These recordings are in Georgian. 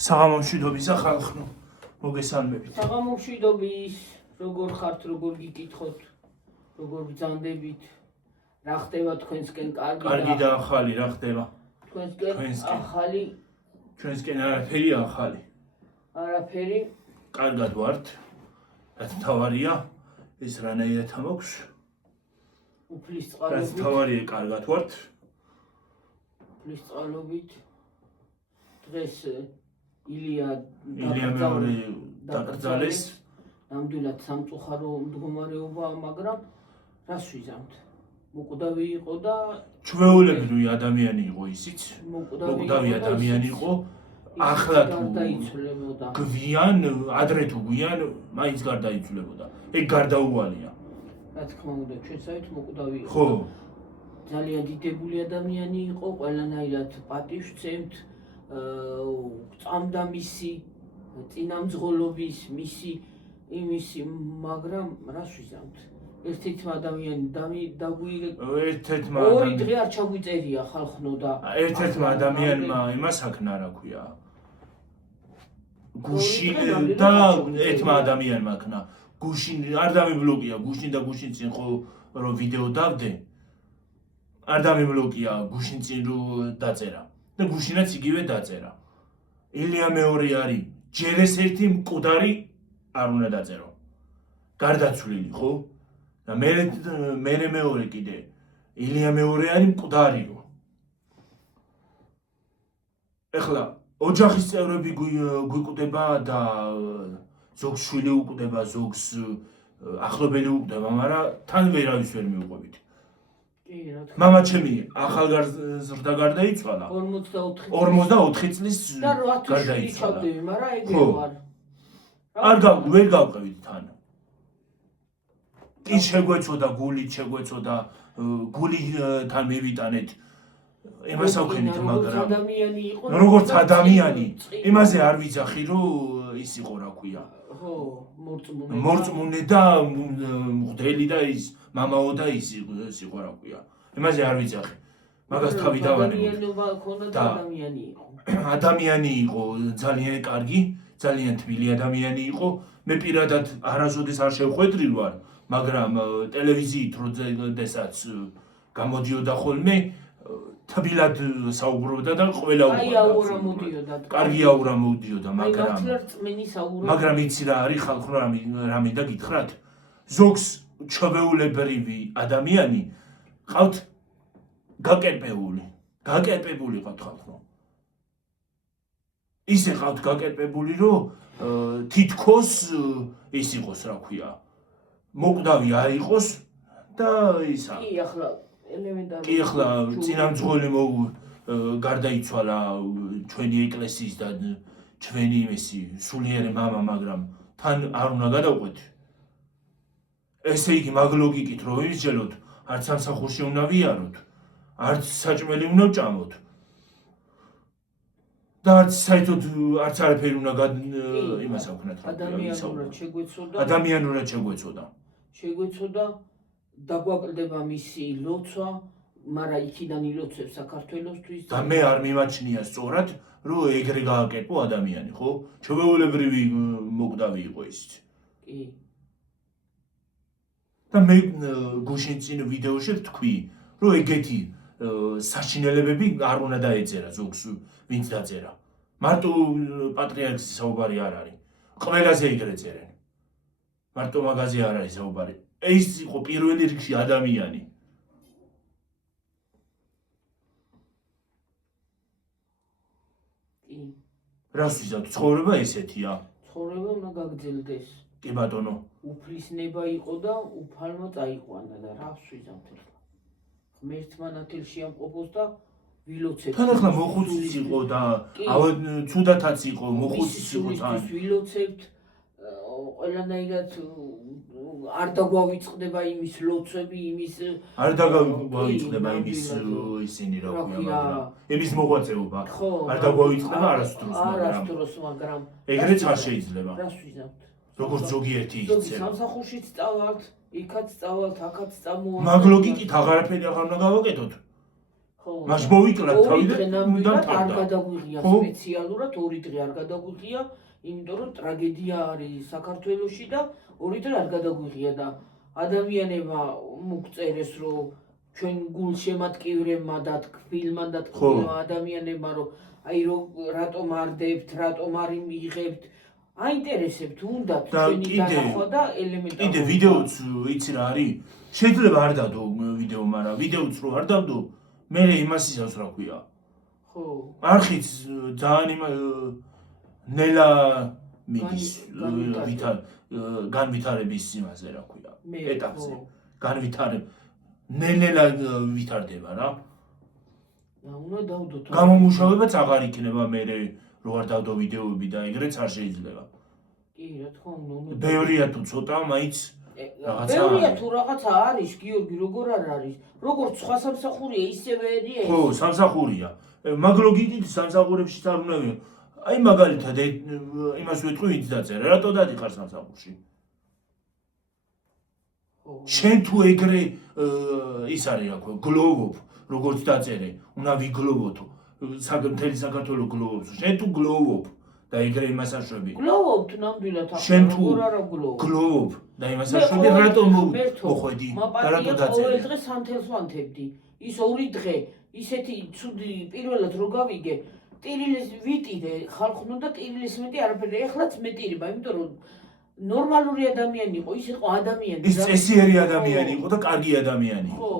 საღამომშვიდობის ახალხნო მოგესალმებით. საღამომშვიდობის, როგორ ხართ, როგორ გიკითხოთ, როგორ ბრძანდებით, რა ხდება თქვენსკენ კარგი და ახალი რა ხდება? თქვენსკენ ახალი, ჩვენსკენ არაფერი ახალი. არაფერი. კარგად ვართ. რაც თავარია, ეს რანაირად ამოქვს. უფლის რაც წყალობით, თავარია, კარგად ვართ. უფლის წყალობით. დღეს ილია მეორე დაკრძალეს. ნამდვილად სამწუხარო მდგომარეობაა, მაგრამ რას ვიზამთ? მოკვდავი იყო და ჩვეულებრივი ადამიანი იყო ისიც. მოკვდავი ადამიანი იყო. ახლა თუ გარდაიცვლებოდა. გვიან, ადრე თუ გვიან, მაინც გარდაიცვლებოდა. ეგ გარდაუვალია. რა თქმა უნდა, ჩვენსავით მოკვდავი იყო. ხო. ძალიან დიდებული ადამიანი იყო, ყველანაირად პატივსცემთ, წამდა მისი წინამძღოლობის, მისი, მაგრამ რას ვიზამთ? ერთ-ერთმა ადამიანი დაგვირეკა. ერთ-ერთმა ორი დღე არ ჩაგვიწერია ხალხნო და ერთ-ერთმა ადამიანმა იმას აქნა რა ქვია. გუშინ და ერთმა ადამიანმა აქნა. გუშინ არ დამიბლოკია, გუშინ და გუშინ წინ ხო რომ ვიდეო დავდე. არ დამიბლოკია გუშინ წინ რო დაწერა. და გუშინაც იგივე დაწერა. ილია მეორე არის, ჯერ ეს ერთი მკვდარი არ უნდა დაწერო. გარდაცვლილი, ხო? და მე მეორე კიდე ილია მეორე არის მკვდარიო. ეხლა ოჯახის წევრები გვიკვდება და ზოგს შვილი უკვდება, ზოგს ახლობელი უკვდება, მაგრამ თან ვერავის ვერ მიუყვებით. მამა ჩემი ახალგაზრდა გარდაიცვალა 44 წლის და 8 შვილი გარდაიცვალა. ჩავდები, მაგრამ ეგრე ვარ. ვერ გავყევით თან. კი შეგვეცოდა გულით, შეგვეცოდა გულითან მივიტანეთ. იმას ავქენით, მაგრამ როგორც ადამიანი, იმაზე არ ვიცახი, რომ ის იყო რა ქვია. ხო, მორწმუნე და მღვდელი და ის მამაო და ის იყო რა ქვია. იმაზე არ ვიცახი. მაგას თავი დავანებოთ. ადამიანი იყო ძალიან კარგი, ძალიან თბილი ადამიანი იყო. მე პირადად არასოდეს არ შევხვედრილ ვარ, მაგრამ ტელევიზიით როდესაც გამოდიოდა ხოლმე თბილად საუბრობდა და ყველა უყვარდა. კარგი აურა მოდიოდა, მაგრამ იცი რა არის ხალხო რამე და გითხრათ? ზოგს ჩვეულებრივი ადამიანი ყავთ გაკერპებული ყავთ ხალხო. ისე ყავთ გაკერპებული, რომ თითქოს ის იყოს რა ქვია. მოკვდავი არ იყოს და ისა. კი ახლა წინამძღოლი გარდაიცვალა ჩვენი ეკლესიის და ჩვენი იმისი სულიერი მამა, მაგრამ თან არ უნდა გადავყვეთ. ესე იგი მაგ ლოგიკით რომ ვისჯელოთ, არც სამსახურში უნდა ვიაროთ, არც საჭმელი უნდა ვჭამოთ. და არც საერთოდ არც არაფერი უნდა იმას ავქნათ. ადამიანურად შეგვეცოდა. დაგვაკლდება მისი ლოცვა, მაგრამ იქიდან ილოცებს საქართველოსთვის. და მე არ მიმაჩნია სწორად, რომ ეგრე გააკერპო ადამიანი, ხო? ჩვეულებრივი მოკვდავი იყო ისიც. კი. და მე გუშინ წინ ვიდეოში ვთქვი, რომ ეგეთი საშინელებები არ უნდა დაეწერა ზოგს, ვინც დაწერა. მარტო პატრიარქის საუბარი არ არის. ყველაზე ეგრე წერენ. მარტო მაგაზე არ არის საუბარი. ეს იყო პირველი რიგში ადამიანი. კი. რას ვიზავთ? ცხოვრება ესეთია. ცხოვრება უნდა გაგრძელდეს. კი ბატონო. უფლისნება იყო და უფალმა წაიყვანა და რას ვიზავთ ახლა? ღმერთმა ნათელში ამყოფოს და ვილოცებთ. თან ახლა მოხუცის იყო და ცუდათაც იყო, მოხუცის იყო თან. ვილოცებთ ყველანაირად არ დაგვავიწყდება იმის ლოცვები, არ დაგვავიწყდება იმის ისინი რა ქვია, იმის მოღვაწეობა. არ დაგვავიწყდება არასდროს, მაგრამ ეგრეც არ შეიძლება. რას ვიზავთ? როგორც ზოგიერთი ისწრება. სამსახურშიც წავალთ, იქაც წავალთ, აქაც წამოვალთ. მაგ ლოგიკით აღარაფერი აღარ უნდა გავაკეთოთ. მას მოვიკლათ თავი და ნამდვილად არ გადაგვიღია სპეციალურად 2 დღე არ გადაგვიღია, იმიტომ რომ ტრაგედია არის საქართველოში და 2 დღე არ გადაგვიღია და ადამიანებმა მოგწერეს რომ ჩვენ გულშემატკივრებმა და თქვილმა და თქვილმა ადამიანებმა რომ აი რომ რატომ არ დებთ, რატომ არ მიიღებთ, აინტერესებთ უნდათ ჩვენი დანახვა და ელემენტარული. კიდე ვიდეოც იცი რა არის? შეიძლება არ დადო ვიდეო, მაგრამ ვიდეოც რო არ დავდო, მე იმას ისავს რა ქვია. ხო. არხიც ძალიან ნელა მიდის განვითარების იმაზე რა ქვია. ეტაპზე. ნელა ვითარდება რა. და უნდა დავდოთ. გამომუშავებაც აღარ იქნება მე რო არ დავდო ვიდეოები და ეგრეც არ შეიძლება. კი, რა თქმა უნდა. ბევრია თუ ცოტა, მაინც ბევრია თუ რაღაცა არის, გიორგი, როგორ არ არის? როგორც სხვა სამსახურია, ისევე ერია. ხო, სამსახურია. მაგლოგიტით სამსახურებში არ უნდა ვიყო. აი მაგალითად იმას ვეთქვი, ვინც დაწერა, რატო დადიხარ სამსახურში? შენ თუ ეგრე ის არის რა ქვია, გლოვობ, როგორც დაწერე, უნდა ვიგლოვოთო. მთელი საქართველო გლოვობს. შენ თუ გლოვობ და ეგრე იმას აშვები. გლოვობთ ნამდვილად ახლა. შენ თუ გლოვობ. გლოვობ და იმას აშვები, რატომ მოხვედი და რატო დაწერე? ყოველ დღე სანთელს ვანთებდი. ის 2 დღე ისეთი ცუდი პირველად რო გავიგე, ტირილის ვიტირე, ხალხნო და ტირილის მეტი არაფერი. ეხლაც მეტირება, იმიტომ რომ ნორმალური ადამიანი იყო, ის იყო ადამიანი. ის წესიერი ადამიანი იყო და კარგი ადამიანი იყო. ხო,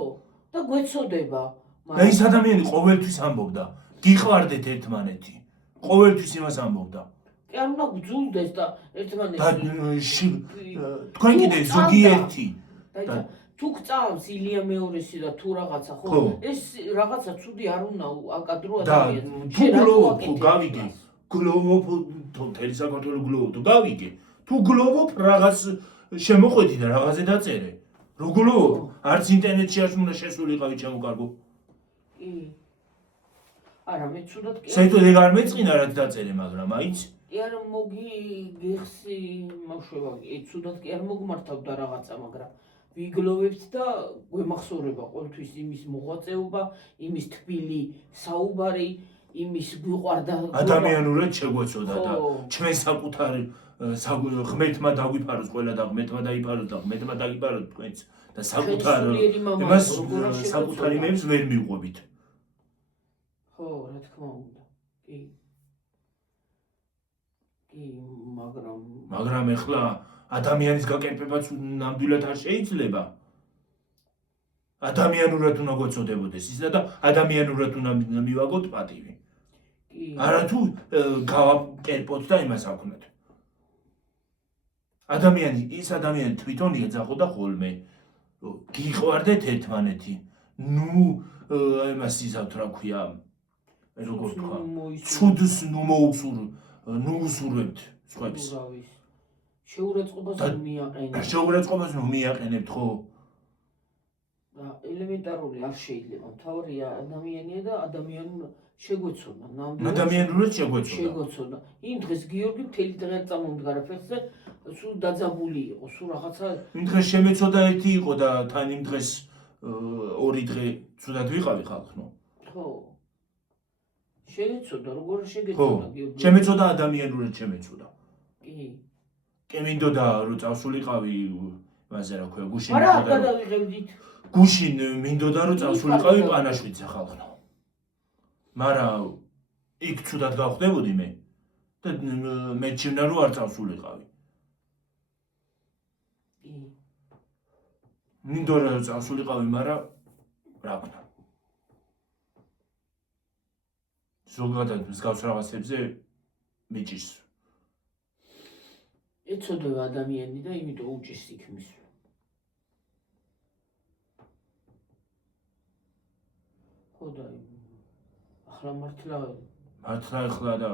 და გვეცოდება. და ის ადამიანი ყოველთვის ამბობდა, გიყვარდეთ ერთმანეთი. ყოველთვის იმას ამბობდა. კი არ უნდა გძულდეს და ერთმანეთი. და თქვენ კიდე ზოგიერთი თუ გწავს ილია მეორესი და თუ რაღაცა, ხო, ეს რაღაცა ცუდი არ უნდა აკადრო ადამიანს. თუ გლოვობ, თუ გავიგე, გლოვობ, მთელი საქართველო გლოვობ, თუ გავიგე, თუ გლოვობ, რაღაც შემოყვედი და რაღაცე დაწერე. რო გლოვობ, არც ინტერნეტში არ უნდა შესულიყავი ჩემო კარგო. კი. არა, მე ცუდად კი. საერთოდ ეგ არ მეწყინა რაც დაწერე, მაგრამ აიც კი არა მოგიღსი მოშვება, ცუდად კი არ მოგმართავდა რაღაცა, მაგრამ ვიგლოვებთ და გვემახსოვრება ყოველთვის იმის მოღვაწეობა, იმის თბილი საუბარი, იმის გვიყვარდა ადამიანურად შეგვეცოდა და ჩვენ საკუთარ ღმერთმა დაგვიფაროს ყველა და ღმერთმა დაიფაროს და ღმერთმა დაიფაროს თქვენც და საკუთარ იმას საკუთარ იმებს ვერ მიყვებით. ხო, რა თქმა უნდა. კი. კი, მაგრამ ეხლა ადამიანის გაკერპებაც ნამდვილად არ შეიძლება. ადამიანურად უნდა გვეცოდებოდეს ის და ადამიანურად უნდა მივაგოთ პატივი. კი. არა თუ გავაკერპოთ და იმას აქვთ. ადამიანი, ის ადამიანი თვითონ ეძახოდა ხოლმე, რომ გიყვარდეთ ერთმანეთი. ნუ იმას იზავთ რა ქვია, როგორ თქვა, ცუდს ნუ უსურვებთ სხვებს. შეურაცხყოფას მიაყენებთ. შეურაცხყოფას მიაყენებთ, ხო? და ელემენტარული არ შეიძლება. მთავარია ადამიანია და ადამიანურ შეგვეცოდა. ადამიანურად შეგვეცოდა. შეგვეცოda. იმ დღეს გიორგი მთელი დღე წამომდგარა ფეხზე, სულ დაძაბული იყო, სულ რაღაცა. იმ დღეს შემეცოდა ერთი იყო და თან იმ დღეს 2 დღე ცუდად ვიყავი ხალხნო. ხო. შეგეცოდა, როგორ შეგეცოდა გიორგი? შემეცოდა ადამიანურად შემეცოდა. კი. კი მინდოდა რომ წავსულიყავი იმაზე რა ქვია, გუშინ. არა, არ გადავიღებდით. გუშინ მინდოდა რომ წავსულიყავი პანაშვიდზე ხალხნო. მაგრამ იქ ცუდად გავხდებოდი მე და მე ჩივნა რომ არ წავსულიყავი. კი. მინდოდა რომ წავსულიყავი, მაგრამ რა ვქნა. ზოგადად მსგავს რაღაცებზე მიჭირს. ეცოდება ადამიანი და იმიტომ უჭირს იქმის. ხო და ახლა მართლა ეხლა და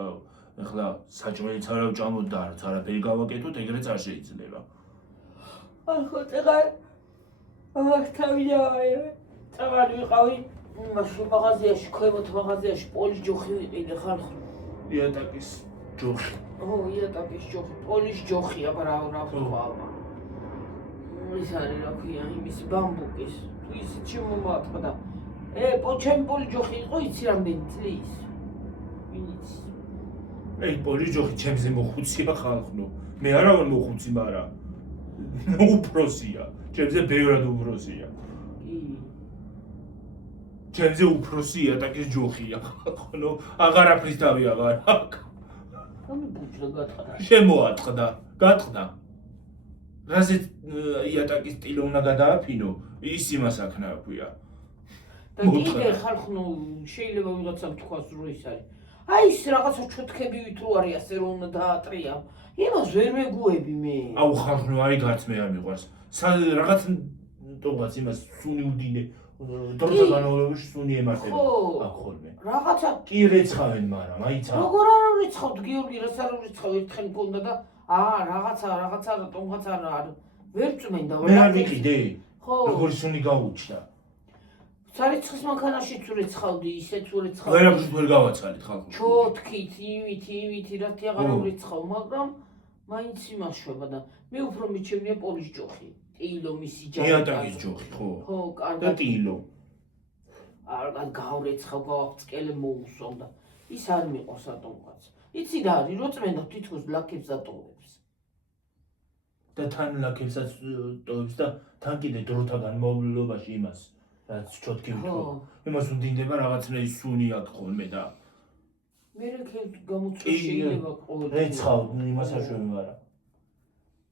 ეხლა საჭმელიც არ ავჭამოთ და არც არაფერი გავაკეთოთ, ეგრეც არ შეიძლება. ახლა წაღარ ვიყავი იმაში მაღაზიაში, ქვემოთ მაღაზიაში, პოლის ჯოხი ვიყიდე ხალხო. იატაკის ჯოხი. ო, იატაკის ჯოხი, პოლის ჯოხია, რა ვთქვა. ის არის რა ქვია, იმის ბამბუკის. თუ ისიც შემომატყდა. ჩემი პოლი ჯოხი იყო იცი რამდენი წლის? ვინიც? პოლი ჯოხი ჩემზე მოხუცია ხალხო. მე არა ვარ მოხუცი, მაგრამ უფროსია. ჩემზე ბევრად უფროსია. კი. ჩემზე უფროსი იატაკის ჯოხია ხალხო. აღარაფრის თავი აღარ აქვს. გამიბუჯდა გათხარა. შემოატყდა, გატყდა. რაზეც იატაკის სტილი უნდა გადააფინო, ის იმას აქნა ქვია. და კიდე ხალხო შეიძლება ვიღაცამ თქვას რომ ის არის. აი ის რაღაცა ჩოთქებივით რო არის ასე რომ უნდა დაატრია. იმას ვერ მეგუები მე. აუ ხალხო, აი გარც მე არ მიყვარს. რაღაც თողაც იმას სუნი უდინე. დროთა განმავლობაში სუნი ემართება. აქ ხოლმე. რაღაცა კი რეცხავენ, მაგრამ აიცა. როგორ არ რეცხავთ გიორგი, რას არ რეცხავ ერთხელ მქონდა და რაღაცა რატომღაც არ ვერ წმენდა. მე არ ვიყიდე. ხო. როგორ სუნი გაუჩნდა. სარიცხის მანქანაში თუ რეცხავდი, ისეც რეცხავდი. ვერაფერს ვერ გავაცხალით ხალხო. ჩოთქით, იმით რათი აღარ რეცხავ, მაგრამ მაინც იმაშვება და მე უფრო მიჩემნია პოლის ჯოხი. ტილო მისი ჯარი. იატაკის ჯოხი, ხო. ხო, და კარგად. ტილო. არ გავრეცხავ, გავაფწკელე მოუსვამ და ის არ მიყვარს ატომღაც. იცი რა არის, რო წმენდა თითქოს ლაქებს ატოვებს. და თან ლაქებსაც ტოვებს და თან კიდე დროთა განმავლობაში იმას რაც ჩოთქი ხო. იმას უნდინდება რაღაცნაირი სუნი აქვს ხოლმე და მე გამოცვლა შეიძლება ყოველ რეცხავ იმას აშვები, მაგრამ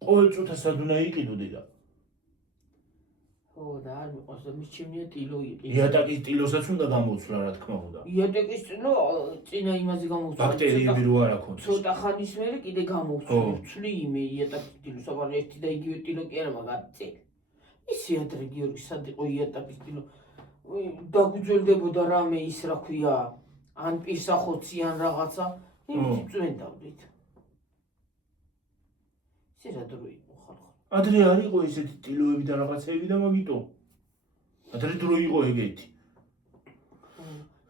ყოველ წუთას სად უნდა იყიდო დედა? ხო და არ მიყვარს და მიჩემნია ტილო იყიდო. იატაკის ტილოსაც უნდა გამოვცვლა, რა თქმა უნდა. იატაკის ტილო წინა იმაზე გამოვცვლა. ბაქტერიები რო არ აქვს. ცოტა ხანის მერე კიდე გამოვცვლი. ვცვლი იმე იატაკის ტილოს, აბა ერთი და იგივე ტილო კი არა, მაგრამ წელი. ისი ადრე გიორგი სად იყო იატაკის ტილო? დაგვიძველდებოდა რამე ის რა ქვია, ან პირსახოცი ან რაღაცა, იმით წვენდავდით. ისე რა დრო იყო ხალხო. ადრე არ იყო ესეთი ტილოები და რაღაცეები და მაგიტო. ადრე დრო იყო ეგეთი.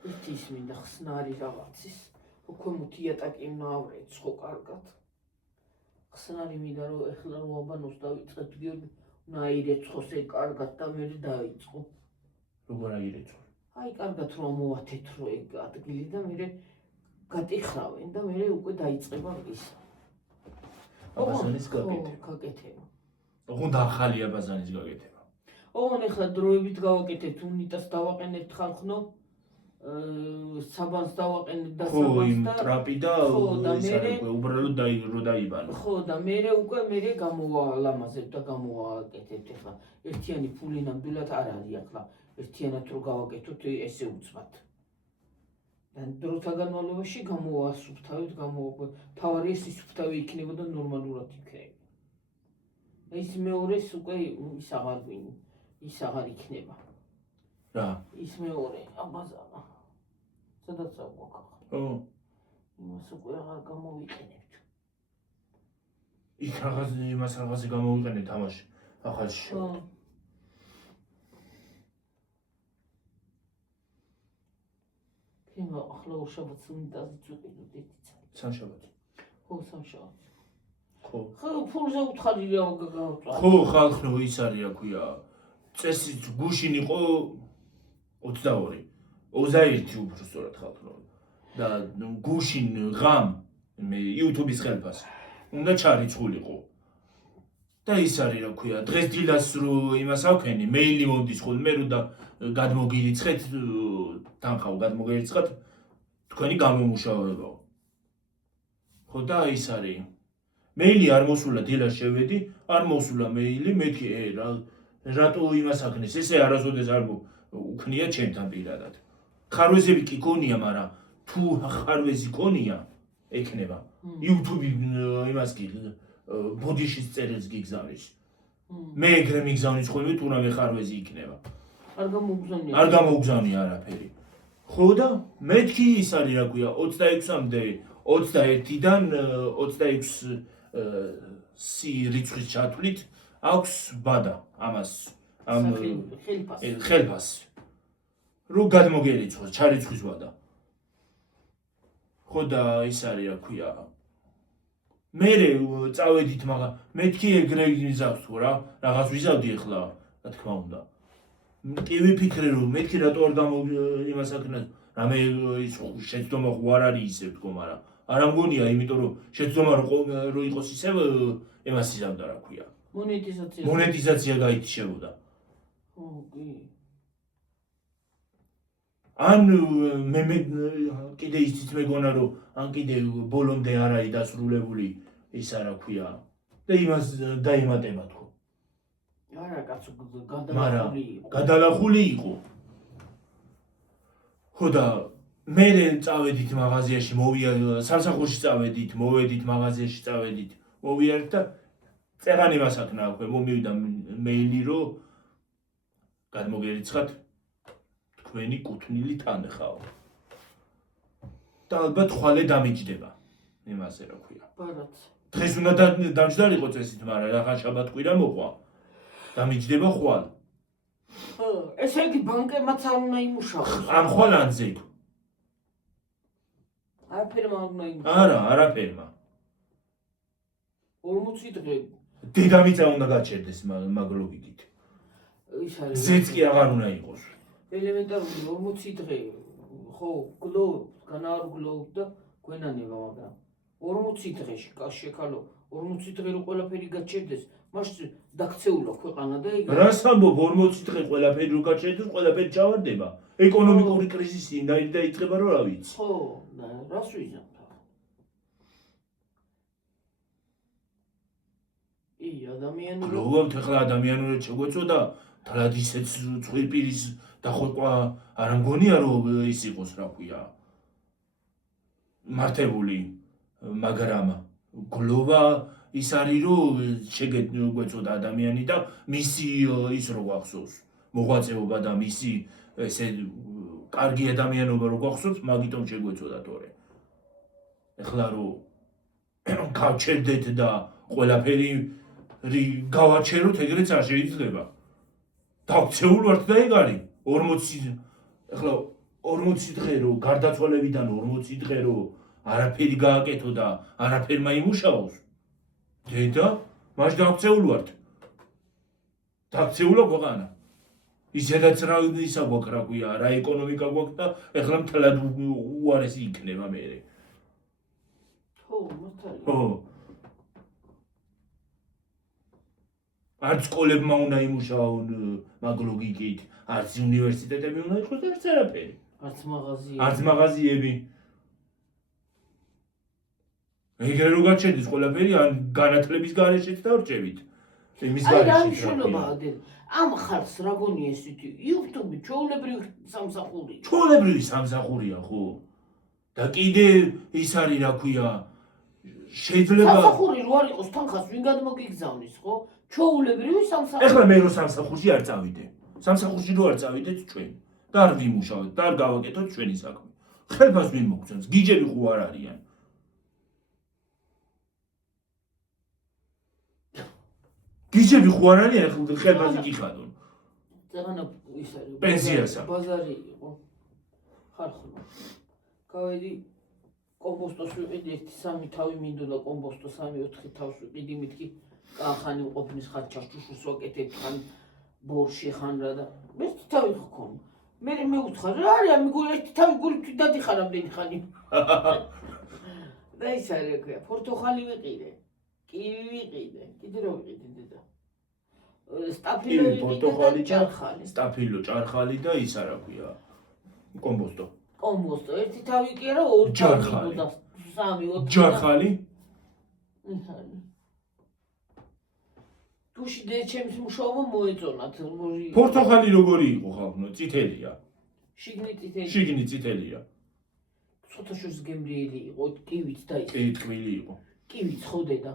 ერთი ის მინდა ხსნარი რაღაცის. უკვე მუთ იატაკი ნავრეცხო კარგად. ხსნარი მინდა რომ ეხლა რომ აბანოს დავიწყეთ გიორგი, უნდა აირეცხოს ეგ კარგად და მე დაიწყო. როგორ აირეცხო? აი კარგად რომ მოვათეთრო ეგ ადგილი და მე გატიხრავენ და მე უკვე დაიწყება ის. აბაზანის გაკეთება. გაკეთება. ოღონდ ახალია აბაზანის გაკეთება. ოღონ ეხლა დროებით გავაკეთეთ, უნიტას დავაყენებთ ხალხო, საბანს დავაყენებთ და საბანს და ტრაპი და ის არის უკვე უბრალოდ დაიბანა. ხო და მე უკვე გამოვალამაზებ და გამოვაკეთებთ ეხლა. ერთიანი ფული ნამდვილად არ არის ახლა. ერთიანად რო გავაკეთოთ ესე უცბად. და დროთა განმავლობაში გამოვასუფთავეთ, თავარი ეს ისუფთავი იქნებოდა ნორმალურად იქნება. ის მეორეს უკვე ის აღარ იქნება. რა? ის მეორე აბაზანა. სადაც აღვაქახა. ო. იმას უკვე აღარ გამოვიყენებთ. იქ იმას რაღაცა გამოვიყენეთ თამაში. ახალში. ხო. იმა ახლა უშაბათს უნიტაზიც ვიყიდოთ ერთი წელი. სამშაბათი. ხო, სამშაბათს. ხო. ხო, ფულზე უთხარი რა გავწვა. ხო, ხალხო ის არის რა ქვია. წესი გუშინ იყო 22. 21 უფრო სწორად ხალხო. და გუშინ ღამ მე YouTube-ის ხელფასი უნდა ჩარიცხულიყო. და ის არის რა ქვია, დღეს დილას რო იმას ავქენი, მეილი მომდის ხოლმე რომ და გადმოგირიცხეთ, თანხავ გადმოგერიცხათ თქვენი გამომუშავებაო. ხო და ის არის. მეილი არ მოსულა, დილას შევედი, არ მოსულა მეილი, მეთქი რატო იმას აქნეს, ესე არასოდეს არ უქნია ჩემთან პირადად. ხარვეზები კი გონია, მაგრამ თუ ხარვეზი გონია, ეკნება. YouTube იმას კი ბოდიშის წერილს გიგზავნის. მე ეგრე მიგზავნის ხოლმე თუ რა ხარვეზი იქნება. არ გამოგზავნია. არ გამოგზავნია არაფერი. ხო და მეთქი ის არის რა ქვია 26-მდე 21-დან 26 სი რიცხვის ჩათვლით აქვს ბადა ამას ამ ხელფასს. რო გადმოგერიცხოს, ჩარიცხვის ბადა. ხო და ის არის რა ქვია მე წავედით, მაგრამ მეთქი ეგრე ვიზავს თუ რა, რაღაც ვიზავდი ახლა, რა თქმა უნდა. კი ვიფიქრე რომ მეთქი რატო არ გამო იმას აქნა რამე ის შეცდომა ხო არ არის ისე თქო მაგრამ არა მგონია იმიტომ რომ შეცდომა რომ იყოს ისე ემას იზამდა რა ქვია მონეტიზაცია გაითიშებოდა კი ან მე კიდე ისიც მეგონა რომ ან კიდე ბოლომდე არ არის დასრულებული ისა რა ქვია და იმას დაემატება თქო არა კაცო გადალახული იყო ხო და მე წავედით მაღაზიაში სამსახურში წავედით მოვედით მაღაზიაში წავედით მოვიარეთ და წერან იმას აქნა აქვე მომივიდა მეილი რომ გადმოგერიცხათ თქვენი კუთვნილი თანხაო და ალბათ ხვალე დამიჯდება იმასე რა ქვია ბარათს დღეს უნდა დამჯდარიყო წესით მაგრამ ახლა შაბათ-კვირა მოყვა დამიჯდება ხვალ ესე იგი ბანკებმაც არ უნდა იმუშაოს ამ ხვალანზე არაფერმა არ უნდა იმუშაოს არა არაფერმა 40 დღე დედამიწა უნდა გაჩერდეს მაგ ლოგიკით ის არის ზეც კი აღარ უნდა იყოს ელემენტარული 40 დღე ხო გლოვ განაარგლოვ და გვენანება მაგრამ 40 დღეში შექალო 40 დღე რო ყველაფერი გაჩერდეს მაშინ დაქცეულა ქვეყანა და იგი რას ამბობ 40 დღე ყველაფერი რო გაჩერდეს ყველაფერი ჩავარდება ეკონომიკური კრიზისი დაიწყება რო რა ვიცი ხო რას ვიზამ ადამიანური გლოვობთ ახლა ადამიანურად შეგვეწოდა თლად ისეთ წვირპირის დახვეყვა არ მგონია რომ ის იყოს რა ქვია მართებული მაგრამ გლოვა ის არის რომ შეგვეწოდა ადამიანი და მისი ის რო გახსოვს მოღვაწეობა და მისი ესე კარგი ადამიანობა რო გახსოვს მაგიტომ შეგვეწოდა თორე ახლა რომ გავჩერდეთ და ყველაფერი გავაჩეროთ ეგრეც არ შეიძლება დავცეულ ვართ და ეგ არის 40 ახლა 40 დღე რო გარდაცვალებიდან 40 დღე რო არაფერი გააკეთო და არაფერმა იმუშაოს დედა მაშ დავცეულ ვართ დავცეულა ქვეყანა ისედაც რა ისა გვაქვს რა ქვია რა ეკონომიკა გვაქვს და ახლა მთლად უარესი იქნება მე ხო მართალია ხო არც სკოლებმა უნდა იმუშაონ მაგ ლოგიკით, არც უნივერსიტეტები უნდა იყოს და არც არაფერი. არც მაღაზიები. ეგრე რო გაჩერდეს ყველაფერი, ან განათლების გარეშეც დავრჩებით. იმის გარეშე. ამ ხალხს რა გონია ესეთი? YouTube ჩვეულებრივი სამსახურია. ჩვეულებრივი სამსახურია, ხო? და კიდე ის არის რა ქვია, შეიძლება სამსახური რო არ იყოს თანხას ვინ გადმოგიგზავნის, ხო? ჩვეულებრივი სამსახური. ეხლა მე რო სამსახურში არ წავიდე. სამსახურში რო არ წავიდეთ ჩვენ და არ ვიმუშავოთ და არ გავაკეთოთ ჩვენი საქმე. ხელფას ვინ მოგწონს? გიჯები ხო არ არიან? გიჯები ხო არ არიან? ხელფასი გიხადონ. ზეგანა ის არის. პენსიასა. ბაზარი იყო. ხარხმა. გავედი კომპოსტოს ვიყიდი 1-3 თავი მინდოდა კომპოსტო 3-4 თავს ვიყიდი მეთქი კახანი ყოფნის ხარ ჩაშუშს ვაკეთებ ხან ბორში ხან რა და მე თავი ხომ მე მეუთხარ რა არის მიგული თავი გული დადიხარ ამდენი ხანი და ის არის რა პორტოხალი ვიყიდე კივი ვიყიდე კიდე რა ვიყიდე დედა სტაფილო პორტოხალი ჭარხალი სტაფილო ჭარხალი და ის რა ქვია კომპოსტო კომპოსტო ერთი თავი კი არა ორი ჭარხალი და 3-4 ჭარხალი გუში დე ჩემს მუშაობა მოეწონათ პორტოხალი როგორი იყო ხალხო წითელია შიგნით წითელია ცოტა შუს გემრიელი იყო კივით და ის ტკბილი იყო კივით ხო დედა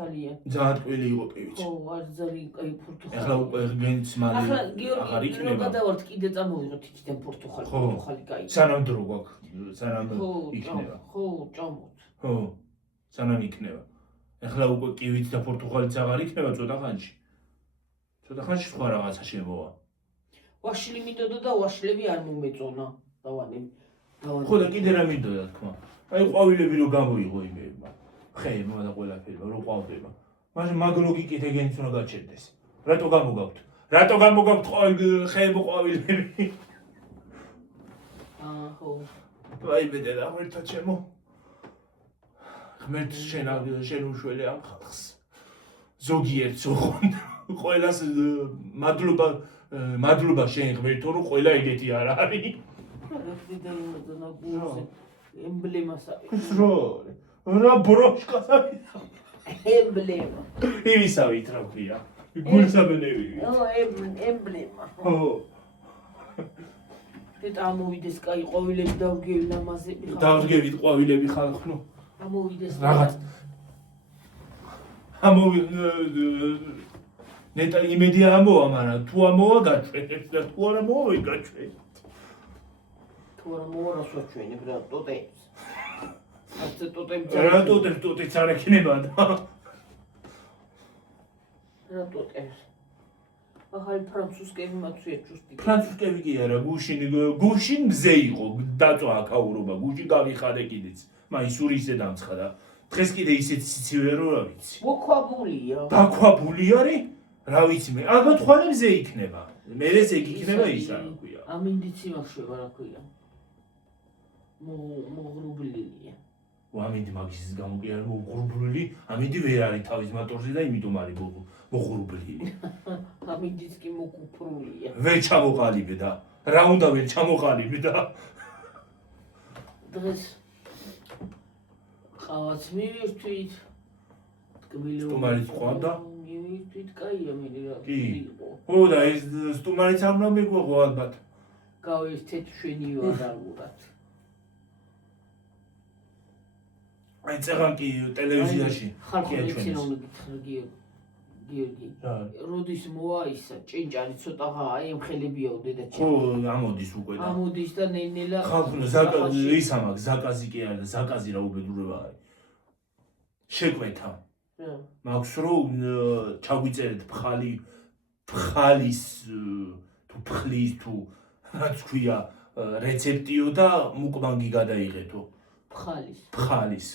ძალიან ტკბილი იყო კივით ხო არ ძალიან კაი პორტოხალი ახლა უკვე გენც მალე ახლა გიორგი რო გადავართ კიდე წამოვიღოთ იქიდან პორტოხალი კაი სანამ დრო გვაქვს სანამ იქნება ხო ჭამოთ ხო სანამ იქნება ახლა უკვე კივით და პორტუგალიც აღარ იქნება ცოტა ხანში სხვა რაღაცა შემოვა ვაშლი მინდოდა და ვაშლები არ მომეწონა დავანები ხო და კიდე რა მინდოდა თქმა აი ყვავილები რო გამოიღო იმებმა ხეებმა და ყველაფერმა რო ყვავდება მაშინ მაგ ლოგიკით ეგენიც უნდა გაჩერდეს რატო გამოგავთ რატო გამოგაქვთ ხეებო ყვავილები? ხო. აი მე და ღმერთო ჩემო. ღმერთ შენ უშველი ამ ხალხს. ზოგიერთს ოღონდ ყველას მადლობა შენ ღმერთო რომ ყველა ეგეთი არ არის. ემბლემას არის. რა ბროშკას არის? ემბლემა. იმისავით რა ქვია. გულსაბნევი. ემბლემა. ამოვიდეს კაი ყვავილები დავდგევი ლამაზები. დავდგევით ყვავილები ხალხო. ამოვიდეს რაღაც ნეტა იმედი ამოვა, მაგრამ თუ ამოვა გაჩვენებს და თუ არა მოვა ვერ გაჩვენებს. თუ არა მოვა რას ვაჩვენებ რა ტოტებს. ასე რა ტოტებს არ ექნება და რა ტოტებს. ახალ ფრანცუსკები მაცვია ჭუსტი. ფრანცუსკები კი არა, გუშინ მზე იყო დაწვა აკაურობა, გუშინ გავიხადე კიდეც. მაისური ისე დამცხადა. დღეს კიდე ისეთ სიცივე რო რა ვიცი. მოქვაბულია. დაქვაბული არის? რა ვიცი მე. ალბათ ხვალე მზე იქნება. მერე ეგ იქნება ის რა ქვია. ამინდიც იმახშება რა ქვია. მოღრუბლილია. ამინდი მაგის გამო კი არ მოღრუბლილი, ამინდი ვერ არის თავის მატორზე და იმიტომ არის მოღრუბლილი. ამინდიც კი მოკუფრულია. ვერ ჩამოყალიბე და რა უნდა ვერ ჩამოყალიბე და დღეს ყავაც მივირთვით. სტუმარიც ყავდა? მივირთვით, კაია მე რა იყო. ო და ეს სტუმარიც არ უნდა მიგვეღო ალბათ. გავერთეთ ჩვენი ვარალურად. აი წეღან კი ტელევიზიაში ხალხი ეცინო გიორგი. როდის მოა ისა ჭინჭარი ცოტა აი მხელებიაო დედა ჩემო. ხო ამოდის უკვე და ამოდის და ნენელა ხალხო ის ამაკ ზაკაზი კი არა და ზაკაზი რა უბედურება არის. შეკვეთა. მაქვს რომ ჩაგვიწერეთ ფხალის თუ ფხლის თუ რაც ქვია რეცეპტიო და მუკბანგი გადაიღეთო. ფხალის.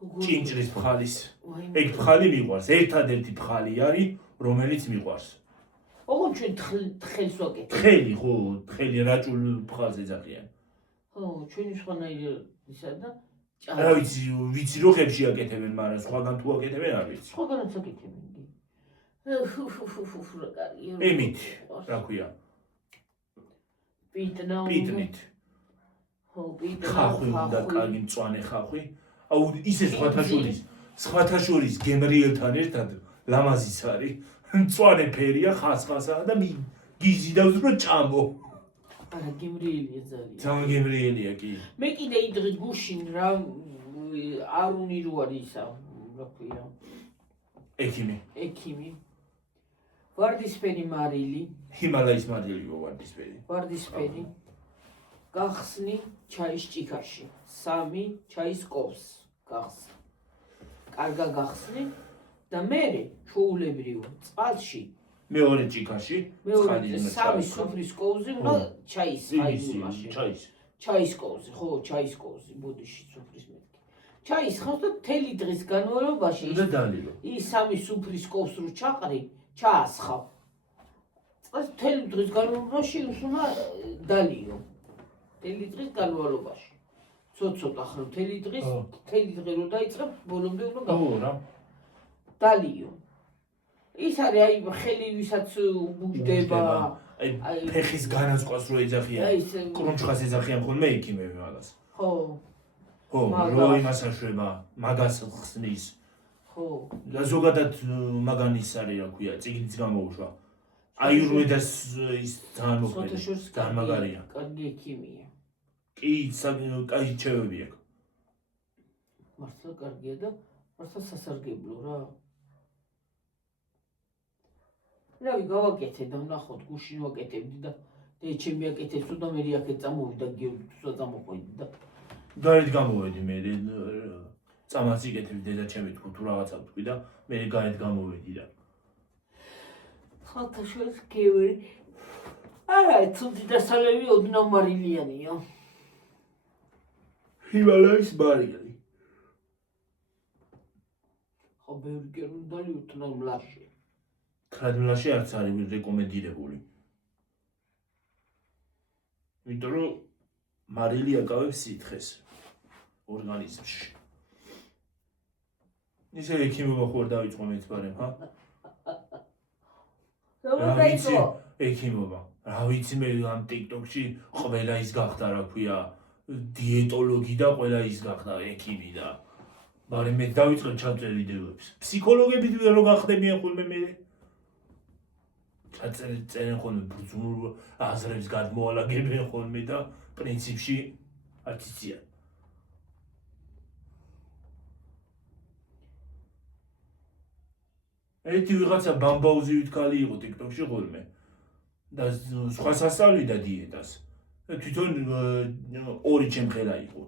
ჭინჭრის ფხალის. ეგ ფხალი მიყვარს. ერთადერთი ფხალი არის, რომელიც მიყვარს. ოღონდ ჩვენ თხელს ვაკეთებ. თხელი ხო, თხელი რაჭულ ფხალს ეძახიან. ხო, ჩვენი სხვანაირი ისა და რა ვიცი რო ხებში აკეთებენ, მაგრამ სხვაგან თუ აკეთებენ არ ვიცი. სხვაგანაც აკეთებენ კი. რა კარგი. ემით, რა ქვია? პიტნით. ხო, პიტნით. ხახვი უნდა კარგი მწვანე ხახვი. აუ ისე სხვათა შორის გემრიელთან ერთად ლამაზის არის. მწვანე ფერია, ხასხასაა და გიზიდავს რომ ჭამო. არა, გემრიელია ძალიან. ძალიან გემრიელია კი. მე კიდე იდღე გუშინ რა არუნი რო არის ისა, რა ქვია? ექიმი. ვარდისფერი მარილი. ჰიმალაის მარილიო ვარდისფერი. ვარდისფერი. გახსნი ჩაის ჭიქაში. 3 ჩაის კოვს გახსნი. კარგა გახსნი და მერე ჩოულებრივ წყალში მეორე ჭიქაში, 3 სუფრის კოვზე უნდა ჩაის აიგულაში. ჩაის კოვზე, ხო, ჩაის კოვზე, ბოდიში სუფრის მეთქი. ჩაის ხავს და მთელი დღის განმავლობაში ის 3 სუფრის კოვს რო ჩაყრი, ჩაასხავ. წყალს მთელი დღის განმავლობაში უნდა დალიო. მთელი დღის განმავლობაში. ცოტა ხარ მთელი დღე რო დაიწყებ, ბოლომდე უნდა გავა. დალიო. ის არის აი ხელი ვისაც უბუჯდება. აი ფეხის განაწყვას რო ეძახიან. კრუნჩხას ეძახიან ხოლმე ექიმები მაგას. ხო. ხო, რო იმას აშვება, მაგას ხსნის. ხო. და ზოგადად მაგანის არის რა ქვია, წიგნიც გამოუშვა. აიურვედას ის ძალიან მოქმედი. ძალიან მაგარია. კარგი ექიმია. კი, კაი ჩევები აქვს. მართლა კარგია და მართლა სასარგებლო რა. რავი გავაკეთე და ვნახოთ გუშინ ვაკეთებდი და ჩემი აკეთებს თუ და მე აქეთ წამოვიდა გიორგი თუსაც წამოყვედი და გარეთ გამოვედი მე წამას იკეთებდი დედა ჩემი თქვი თუ რაღაცა თქვი და მე გარეთ გამოვედი და ხალხთა შორის გევრი არა ცუდი დასალევი ოდნავ მარილიანია. ჰიმალაის მარილი. ხო ბევრი კერუნდალი უთნო მლაში. კრადმილაში არც არის რეკომენდირებული. იმიტომ რომ მარილი აკავებს სითხეს ორგანიზმში. ისე ექიმობა ხო არ დავიწყო მეც ბარემ, ხა? რა ვიცი, ექიმობა. რა ვიცი მე ამ TikTok-ში ყველა ის გახდა, რა ქვია, დიეტოლოგი და ყველა ის გახდა ექიმი და მაგრამ მე დავიწყე ჩავწერ ვიდეოებს. ფსიქოლოგები რო გახდებიან ხოლმე მე წერენ ხოლმე ბრძნულ აზრებს გადმოალაგებენ ხოლმე და პრინციპში არც იციან. ერთი ვიღაცა ბამბაუზივით ქალი იყო TikTok-ში ხოლმე და სხვა სასწავლიდა დიეტას. თვითონ ორი ჩემხელა იყო.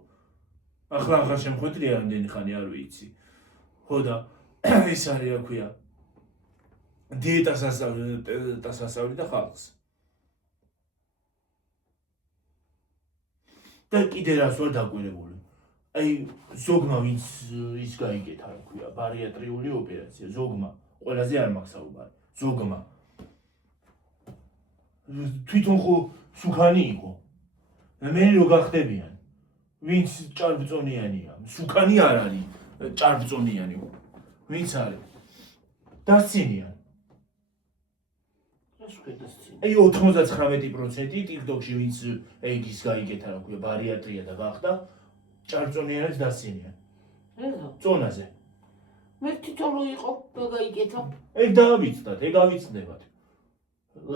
ახლა აღარ შემხვედრია რამდენი ხანი არ ვიცი. ხო და ეს არის რა ქვია დიეტას ასწავლიდა ხალხს. და კიდე რას ვარ დაკვირებული. აი ზოგმა ვინც ის გაიგეთა რა ქვია ბარიატრიული ოპერაცია ზოგმა ყველაზე არ მაქვს საუბარი ზოგმა თვითონ ხო სუქანი იყო მე რო გახდებიან ვინც ჭარბწონიანია სუქანი არ არის ჭარბწონიანი ვინც არის დასცინიან აი 99% TikTok-ში ვინც ეგის გაიგეთა რა ქვია ბარიატრია და გახდა ჭარბწონიანებს დასცინიან წონაზე მე თვითონ რო იყო და გაიგეთა ეგ დაავიწყდათ ეგ ავიწყდებათ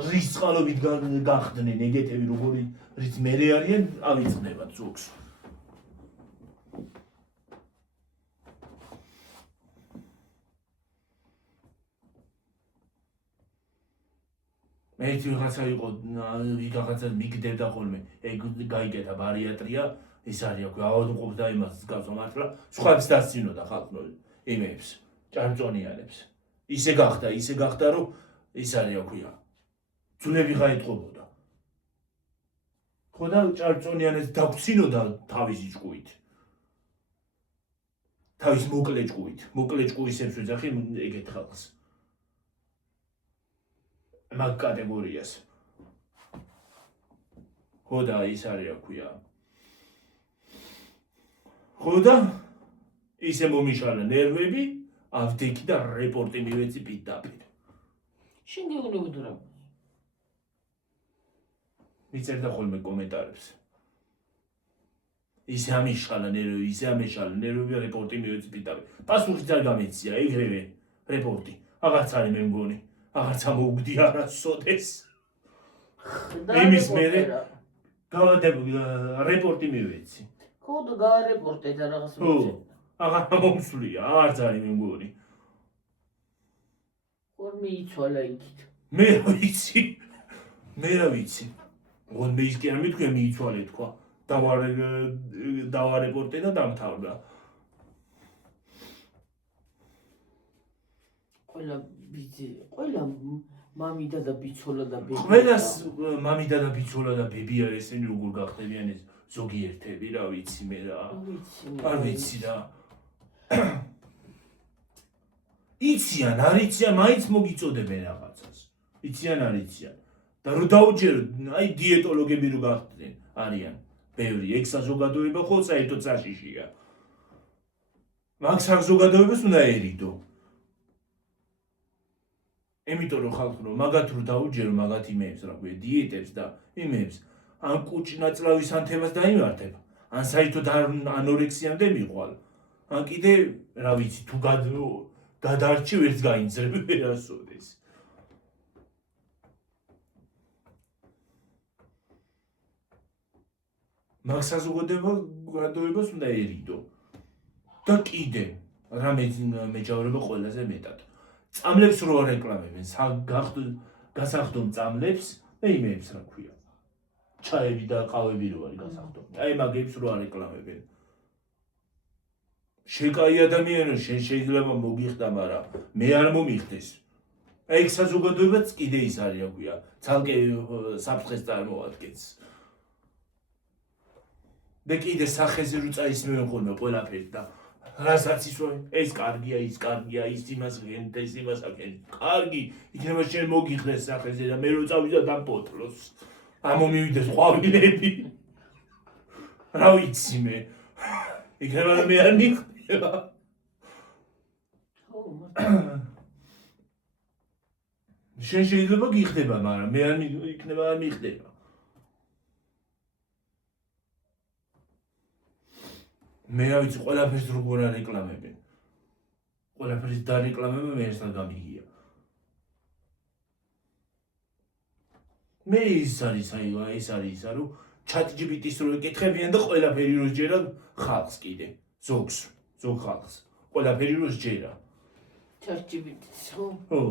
რის წყალობით გახდნენ ეგეთები როგორი რის მერე არიან ავიწყდებათ ზოგს მე ვიღაცა იყო ვიღაცა მიგდებდა ხოლმე ეგ გაიგეთა ბარიატრია ეს არის აქვე ავადმყოფს და იმას გასვა მართლა სხვებს დასცინოდა ხალხო იმებს ჭარბწონიანებს ისე გახდა რომ ის არის აქვეა ძვლები გაიტყობოდა ხო და ჭარბწონიანებს დაგვცინოდა თავისი ჭკუით თავის მოკლე ჭკუისებს ვეძახი ეგეთ ხალხს მაგ კატეგორიას ხო და ის არის აქვეა ხო და ისე მომიშალა ნერვები ავდექი და რეპორტი მივეცი პირდაპირ შენ გეუბნებოდი რა მიწერდა ხოლმე კომენტარებს ისე ამიშალა ნერვები რეპორტი მივეცი პირდაპირ პასუხიც არ გამეცია ეგრევე რეპორტი აღარც არის მე მგონი აღარც ამოუგდი არასოდეს იმის მერე რეპორტი მივეცი ხო და გაარეპორტე და რაღაც მოიწევდა აღარ მომსვლია არც არის მე მგონი ორ მიიცვალა იქით მე რა ვიცი მე ის კი არ მithქვია მიიცვალე თქვა დავარეპორტე და დამთავრდა ყველა მამიდა და ბიცოლა და ბებია ყველას მამიდა და ბიცოლა და ბებია ესენი როგორ გახდებიან ეს ზოგიერთები რა ვიცი მე რა არ ვიცი რა იციან არ იციან მაინც მოგიწოდებენ რაღაცას იციან არ იციან და რო დაუჯერო აი დიეტოლოგები რო გახდნენ არიან ბევრი ეგ საზოგადოება ხო საერთოდ საშიშია მაგ საზოგადოებას უნდა ერიდო იმიტომ რომ ხალხო მაგათ რო დაუჯერო მაგათ იმეებს რა ქვია დიეტებს და იმეებს ან კუჭნაწლავის ანთებას დაიმართებ ან საერთოდ ანორექსიამდე მიყვალ ან კიდე რა ვიცი თუ გადარჩი ვერც გაინძრებ ვერასოდეს მაგ საზოგადოებას უნდა ერიდო და კიდე რამე მეჯავრება ყველაზე მეტად წამლებს რო არეკლამებენ გასახდომ წამლებს და იმეებს რა ქვია ჩაები და ყავები რო არის გასახდომი აი მაგებს რო არეკლამებენ შეკაი ადამიანო შენ შეიძლება მოგიხდა მაგრამ მე არ მომიხდეს აი ეგ საზოგადოებაც კიდე ის არის რა ქვია ცალკე საფრთხეს წარმოადგენს და კიდე სახეზე რო წაისმევენ ხოლმე ყველაფერს და რასაც ეს კარგია, ის იმას ღენთ, ეს იმას აქენთ. კარგი, იქნება შენ მოგიხდეს სახეზე და მე რო წავიდა დაპოტროს. ამომივიდეს ყვავილები. რა ვიცი მე. იქნება და მე არ მიხდება. შენ შეიძლება გიხდება, მაგრამ მე არ იქნება არ მიხდება. მე რა ვიცი, ყველაფერს როგორ არეკლამებენ. ყველაფერს დარეკლამებენ, მე ერთად გამიგია. მე ის არის რომ ChatGPT-ს რო ეკითხებიან და ყველაფერი რო სჯერა ხალხს კიდე. ზოგ ხალხს. ყველაფერი რო სჯერა. ChatGPT-ს ხო? ხო.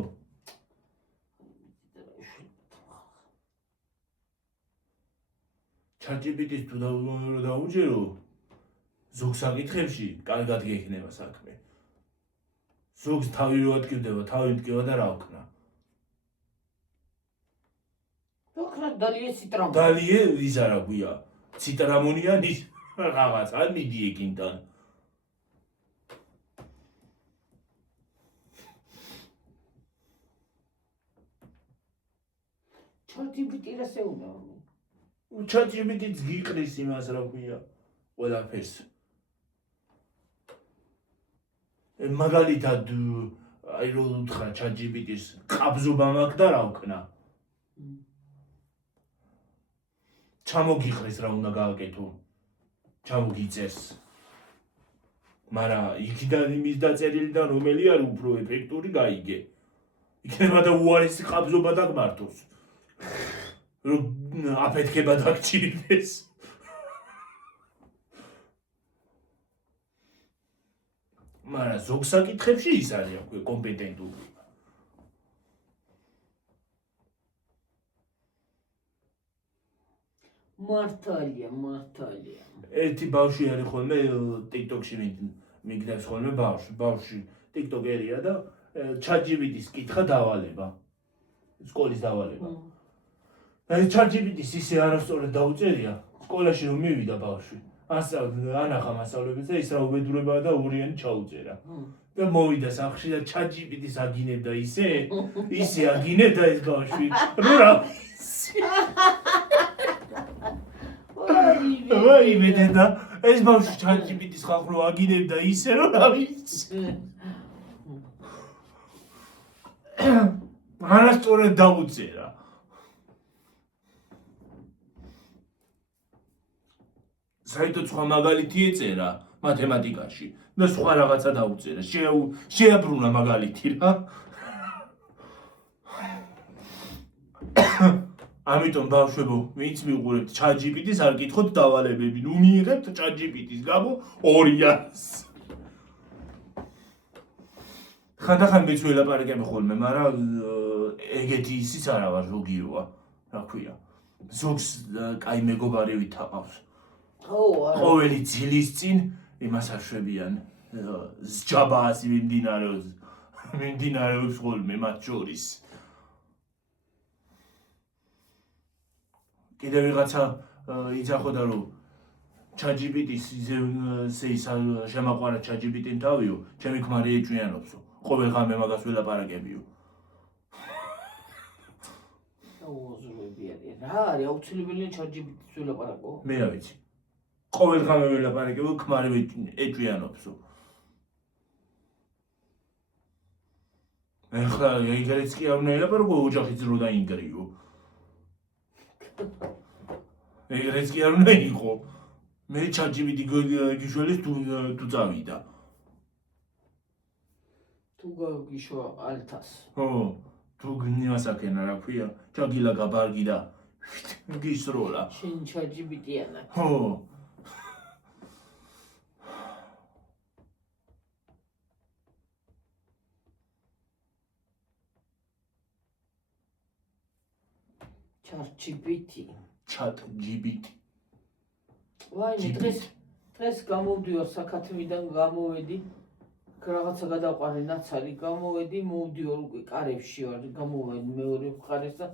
ChatGPT-ს თუ დაუჯერო ზოგ საკითხებში კარგად გექნება საქმე. ზოგს თავი რო ატკივდება, თავი მტკივა და რა ვქნა. დალიე ციტრამონი. დალიე ის არა გვია. ციტრამონიანი რაღაც არ მიდი ეგინთან. ChatGPT რა შეუნდა? ChatGPT-ს გიყრის იმას რა გვია. ყველაფერს. მაგალითად აი რო უთხრა ChatGPT-ს ყაბზობა მაქვს და რა ვქნა. ჩამოგიხდეს რა უნდა გააკეთო. ჩამოგიწერს. მაგრამ იქიდან იმის დაწერილიდან რომელი არის უფრო ეფექტური გაიგე. იქნება და უარესი ყაბზობა დაგმართოს. რომ აფეთქება დაგჭირდეს. მაგრამ ზოგ საკითხებში ის არის აქვე კომპეტენტური. მართალია. ერთი ბავშვი არის ხოლმე TikTok-ში მიგდებს ხოლმე ბავშვი TikTok-ერია და ChatGPT-ს კითხა დავალება. სკოლის დავალება. და ChatGPT-ს ისე არასწორად დაუწერია, სკოლაში რომ მივიდა ბავშვი. ანახა მასწავლებელს და ის რა უბედურებაა და ორიანი ჩაუწერა. და მოვიდა სახლში და ChatGPT-ს აგინებდა ისე აგინებდა ეს ბავშვი. რა ვიცი. ვაიმე დედა, ეს ბავშვი ChatGPT-ს ხალხ რო აგინებდა ისე რომ რა ვიცი. არასწორად დაუწერა. საერთოდ სხვა მაგალითი ეწერა მათემატიკაში და სხვა რაღაცა დაუწერა. შეაბრუნა მაგალითი რა. ამიტომ ბავშვებო, ვინც მიყურებთ ChatGPT-ს არ გითხოთ დავალებები. ნუ მიიღებთ ChatGPT-ს გამო 200. ხანდახან მეც ველაპარაკებ ხოლმე, მაგრამ ეგეთი ისიც არა ვარ ზოგიოა. რა ქვია. ზოგს კაი მეგობარივით აყავს. ყოველი ძილის წინ იმას აშვებიან. სჯაბას მიმდინარეობს ხოლმე მათ შორის. კიდე ვიღაცა იძახოდა რომ ChatGPT-ს ისე შემაყვარა ChatGPT-მ თავიო, ჩემი ქმარი ეჭვიანობსო. ყოველ ღამე მაგას ველაპარაკებიო. რა არის აუცილებელია ChatGPT-ს ველაპარაკო? მე რა ვიცი. ყოველ ღამე ველაპარაკებო, ქმარი ეჭვიანობსო. ეხლა ეგრეც კი არ უნდა ელაპარაკო, ოჯახიც რო დაინგრიო. ეგრეც კი არ უნდა იყო. მე ChatGPT გიშველის თუ წავიდა. თუ გაგიშვა ალთას. ხო, თუ გნიას აქენა რა ქვია, ჩაგილა გაბარგი და გისროლა. შენ ChatGPT-ანა. ხო. ChatGPT. ვაიმე, დღეს გამოვდივარ საქათმიდან, გამოვედი. რაღაცა გადაყვარე ნაცალი, გამოვედი, მოვდივარ უკვე კარებში ვარ, გამოვედი მეორე მხარეს და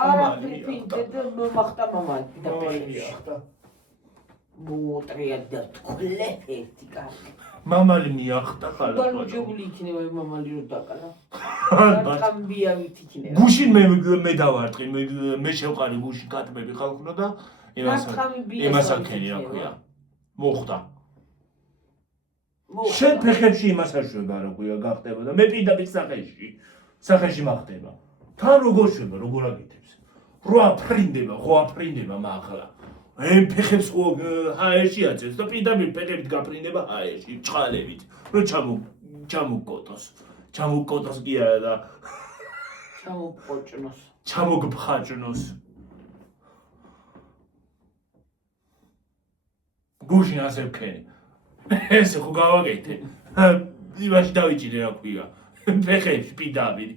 არაფერი ფინდე და მომახტა მამალი და პერიში. მოუტრია და თქლეფეთი კარგი. მამალი მიახტა ხალხს. განუჯებული იქნება მამალი რო დაკალა. კამბიავით იქნება. გუშინ მე დავარტყი, მე შევყარი გუშინ კატბები ხალხნო და იმას აქენი რა ქვია. მოხდა. შენ ფეხებში იმას აშვება რა ქვია გახდება და მე პირდაპირ სახეში მახდება. თან როგორ შვება, როგორ აკეთებს. რო აფრინდება მაღლა. ემ ფეხებს ხო ჰაერში აწევს და პირდაპირ ფეხებით გაფრინდება ჰაერში, ჭყალებით. რო ჩამოკოტოს კი არა და ჩამოგფხაჭნოს. გუშინ ასე ვქენი. ესე ხო გავაკეთე. იმაში დავიჭირე რა ქვია. ფეხებში პირდაპირ.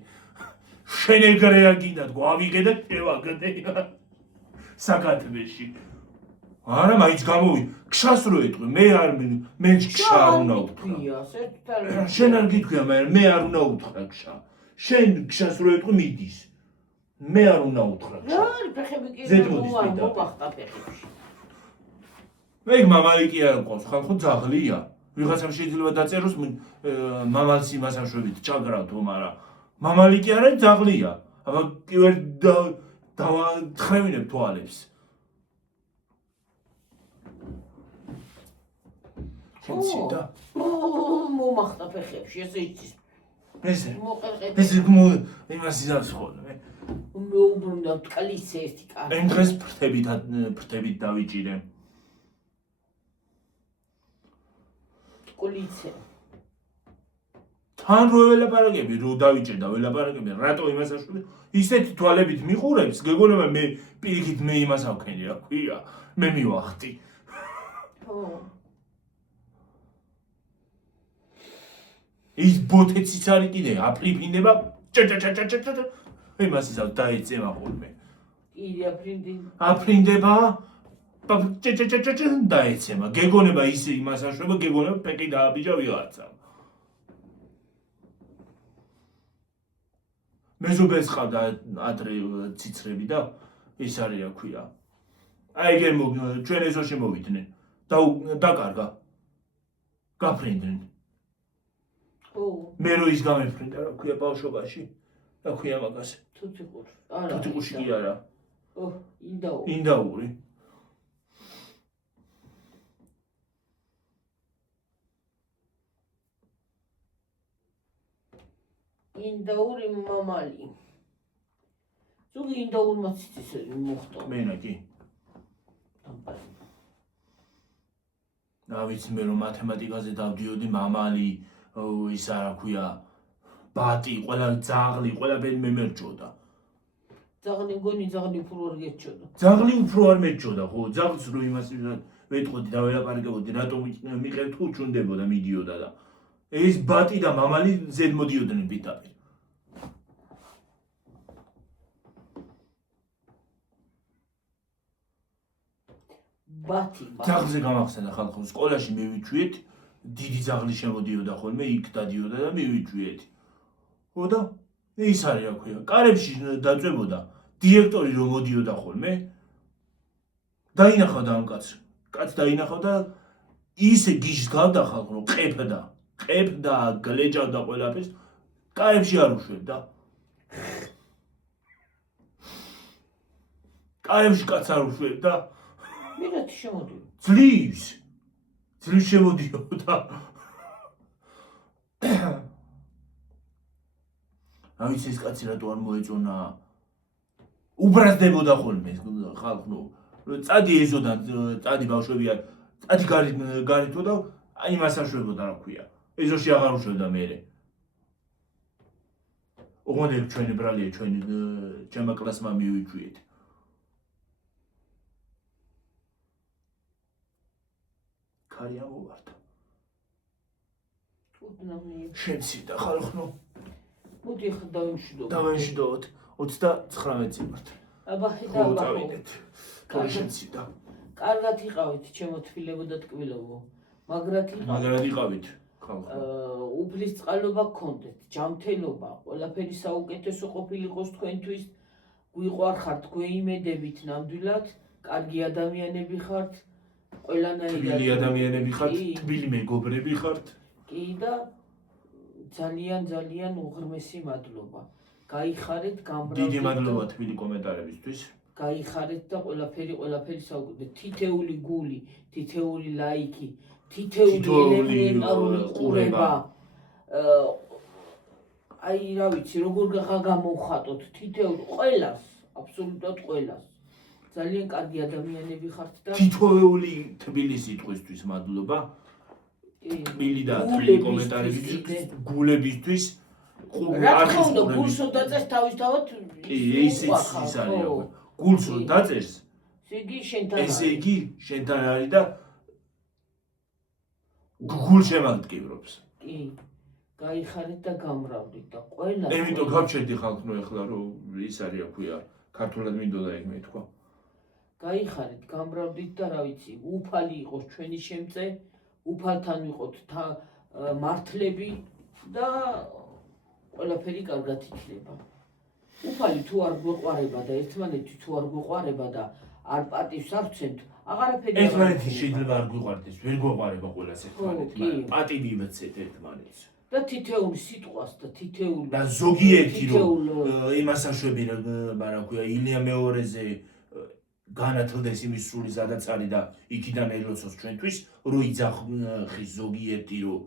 შენ ეგრე არ გინდა თქო ავიღე და შევაგდე საკათბეში. არა მაინც გამოვი ქშას რო ეტყვი მე ქშა არ უნდა უთხრა. შენ არ გითქვია მე არ უნდა უთხრა ქშა. შენ ქშას რო ეტყვი მიდის. მე არ უნდა უთხრა ქშა. რა ფეხები კი მომახტა ფეხებში. მე მამალი კი არ ყავს ხალხო ძაღლია. ვიღაცამ შეიძლება დაწეროს მამალს იმას აშვებით ჩაგრავთო მაგრამ მამალი კი არა ძაღლია. აბა კი ვერ დავახრევინებ თვალებს. ხოციდა. მომახტა ფეხებში ესე იცის. ესე. მოყერყეთ. ესე იმას იზავს ხოლმე. მეუბრუნდა ტკლიце ერთი კარი. ამ დღეს ფრთებით დავიჭირე. ტკლიце. თან რო ველაპარაკები, რო დავიჭერ და ველაპარაკები, რატო იმას აშვები? ისეთი თვალებით მიყურებს, გეგონება მე პირიქით მე იმას ავქენი რა ქვია. მე მივახტი. ხო. ის ბოთეციც არის კიდე, აფრიფინდება, ჭაჭაჭაჭაჭაჭა. იმას იზავ დაეწემა ხოლმე. კიდე აფრინდება, ჭაჭაჭაჭაჭა დაეცემა. გეგონება ისე იმას აშვება, გეგონება ფეკი დააბიჯა ვიღაცა. მეზობელს ყავდა ადრე ციცრები და ის არის რა ქვია. აი ეგერ ჩვენ ეზოში მოვიდნენ. დაკარგა. გაფრინდნენ. მე რო ის გამეფრინდა რა ქვია ბავშვობაში. რა ქვია მაგას? თუთიყური. არა. თუთიყურში კი არა. ინდაური. ინდაური. ინდაური მამალი. ზოგი ინდაურმაც ისე მოხდა. მენა კი. დავიცი მე რომ მათემატიკაზე დავდიოდი მამალი ის რა ქვია ბატი, ყველა ძაღლი, ყველაფერი მემერჭოდა. ძაღლი მგონი ძაღლი უფრო არ გეჭოდა. ძაღლი უფრო არ მეჭოდა, ხო, ძაღლს რო იმას ვეთყოდი და ველაპარაკებოდი, რატომ მიყევ თუ ჩუნდებოდა, მიდიოდა და ეს ბატი და მამალი ზედ მოდიოდნენ პირდაპირ. ბათი. ძაღლზე გამახსენდა ხალხო, სკოლაში მივიჩვიეთ, დიდი ძაღლი შემოდიოდა ხოლმე, იქ დადიოდა და მივიჩვიეთ. ხო და ის არის რა ქვია, კარებში დაწვებოდა, დირექტორი რომ მოდიოდა ხოლმე, დაინახავდა ამ კაცს. კაც დაინახავდა, ისე გიჟს გავდა ხალხო, რომ ყებდა, გლეჯავდა ყველაფერს, კარებში არ უშვებდა. კარებში კაც არ უშვებდა. მე რათი შემოდიოდა? ძლივს შემოდიოდა. რა ვიცი ეს კაცი რატო არ მოეწონა. უბრაზდებოდა ხოლმე ხალხო. წადი ეზოდა, წადი ბავშვებია, წადი გარითო და იმას აშვებოდა რა ქვია. ეზოში აღარ უშვებდა მერე. ოღონდ ჩვენი ბრალია, ჩემმა კლასმა მივიჩვიეთ. ქარი ამოვარდა. შემცირდა ხალხო. მოდი ახლა დავიმშვიდობ. დავიმშვიდობთ 39 წიგნით. აბა ხედა დავიდეთ. თორე შემცირდა. კარგად იყავით, ჩემო თბილებო და ტკბილებო. მაგრად იყავით ხალხო. უფლის წყალობა გქონდეთ, ჯანმრთელობა, ყველაფერი საუკეთესო ყოფილიყოს თქვენთვის. გვიყვარხართ, გვეიმედებით ნამდვილად, კარგი ადამიანები ხართ. ყველანაირად თბილი ადამიანები ხართ, თბილი მეგობრები ხართ. კი და ძალიან უღრმესი მადლობა. გაიხარეთ, გამბრავდით. დიდი მადლობა თბილი კომენტარებისთვის. გაიხარეთ და ყველაფერი საუბრობთ. თითეული გული, თითეული ლაიქი, თითეული ელემენტარული ყურება. აი რა ვიცი, როგორ გამოვხატოთ თითოეულ ყველას, აბსოლუტურად ყველას. ძალიან კარგი ადამიანები ხართ და თითოეული თბილი სიტყვისთვის მადლობა. თბილი და თბილი კომენტარებისთვის, გულებისთვის. რა თქმა უნდა, გულს რო დაწერს თავისთავად ის არის. გულს რო დაწერს, ესე იგი შენთან არის და გულს შემაგტკივრობს. კი. გაიხარეთ და გამრავდით და ყველა იმიტომ გავჩერდი ხალხო ეხლა რომ ის არის აქვია ქართულად მინდოდა ეგ მეთქვა. გაიხარეთ, გამრავდით და რა ვიცი, უფალი იყოს ჩვენი შემწე, უფალთან ვიყოთ მართლები და ყველაფერი კარგად იქნება. უფალი თუ არ გვეყვარება და ერთმანეთი თუ არ გვეყვარება და არ პატივს არ ვცემთ, აღარაფერი ერთმანეთი შეიძლება არ გვეყვარდეს, ვერ გვეყვარება ყველას ერთმანეთი, მაგრამ პატივი ვეცეთ ერთმანეთს. და თითეული სიტყვას და თითეული და ზოგიერთი რომ იმას აშვები რა ქვია ილია მეორეზე განათლდეს იმის სული სადაც არის და იქიდან ელოცოს ჩვენთვის რო იძახის ზოგიერთი რომ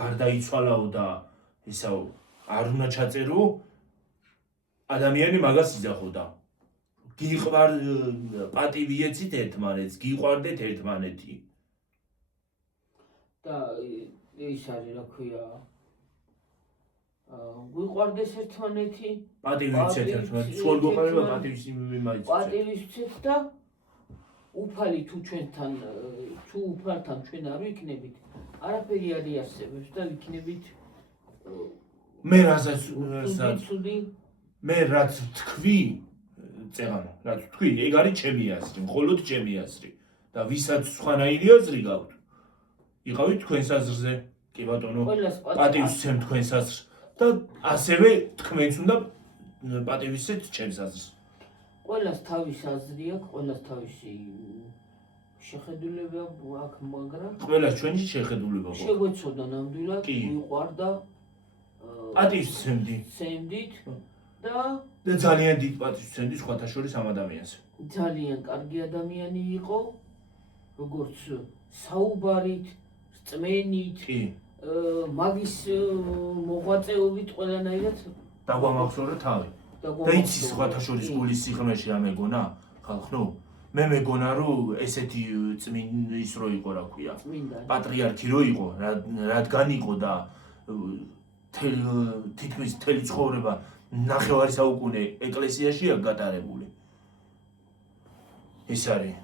გარდაიცვალაო და ისაო არ უნდა ჩაწერო ადამიანი მაგას იძახოდა გიყვარ პატივი ეცით ერთმანეთს გიყვარდეთ ერთმანეთი და ის არის რა ქვია გვიყვარდეს ერთმანეთი პატივი ეცეთ ერთმანეთს სულ გვეყარება პატივის იმაიც პატივის ვცეთ და უფალი თუ ჩვენთან თუ უფალთან ჩვენ არ ვიქნებით არაფერი არ იარსებებს და ვიქნებით მე რასაც მე რაც თქვი წეღანა რაც თქვი ეგ არის ჩემი აზრი მხოლოდ ჩემი აზრი და ვისაც სხვანაირი აზრი გაქვთ იყავით თქვენს აზრზე კი ბატონო პატივს ვცემ თქვენს აზრს და ასევე თქვენც უნდა პატივისცეთ ჩემს აზრს ყველას თავის აზრი აქვს ყველას თავისი შეხედულება აქვს მაგრამ ყველას ჩვენი შეხედულება გვაქვს შეგვეცოდა ნამდვილად ვიყვარდა პატივს ვცემდით და ძალიან დიდ პატივს ვცემდი სხვათა შორის ამ ადამიანს ძალიან კარგი ადამიანი იყო როგორც საუბარით რწმენით მაგის მოღვაწეობით ყველანაირად დაგვამახსოვრე თავი და იცი სხვათა შორის გულის სიღრმეში რა მეგონა ხალხო მე მეგონა რომ ესეთი წმინდის რო იყო რა ქვია პატრიარქი რო იყო რადგან იყო და თითქმის მთელი ცხოვრება ნახევარი საუკუნე ეკლესიაშია გატარებული ეს არის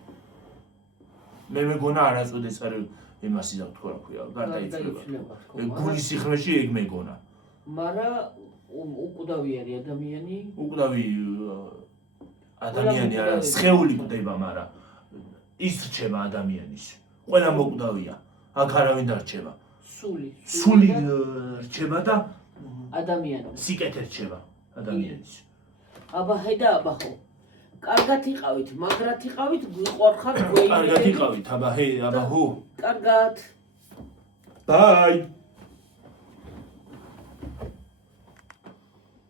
მე მეგონა არაწოდეს არ იმას იზავ თქო რა ქვია გარდაიცვლება გულის სიღრმეში ეგ მეგონა მაგრამ უკვდავი არის ადამიანი უკვდავი ადამიანი არა სხეული კვდება მაგრამ ის რჩება ადამიანის ყველა მოკვდავია აქ არავინ არ რჩება სული რჩება და ადამიანი სიკეთე რჩება ადამიანის აბა ჰედა აბა ხო კარგად იყავით მაგრად იყავით გვიყვარხარ გვეიმერეთ კარგად იყავით აბა ჰე აბა ჰო კარგად ბაი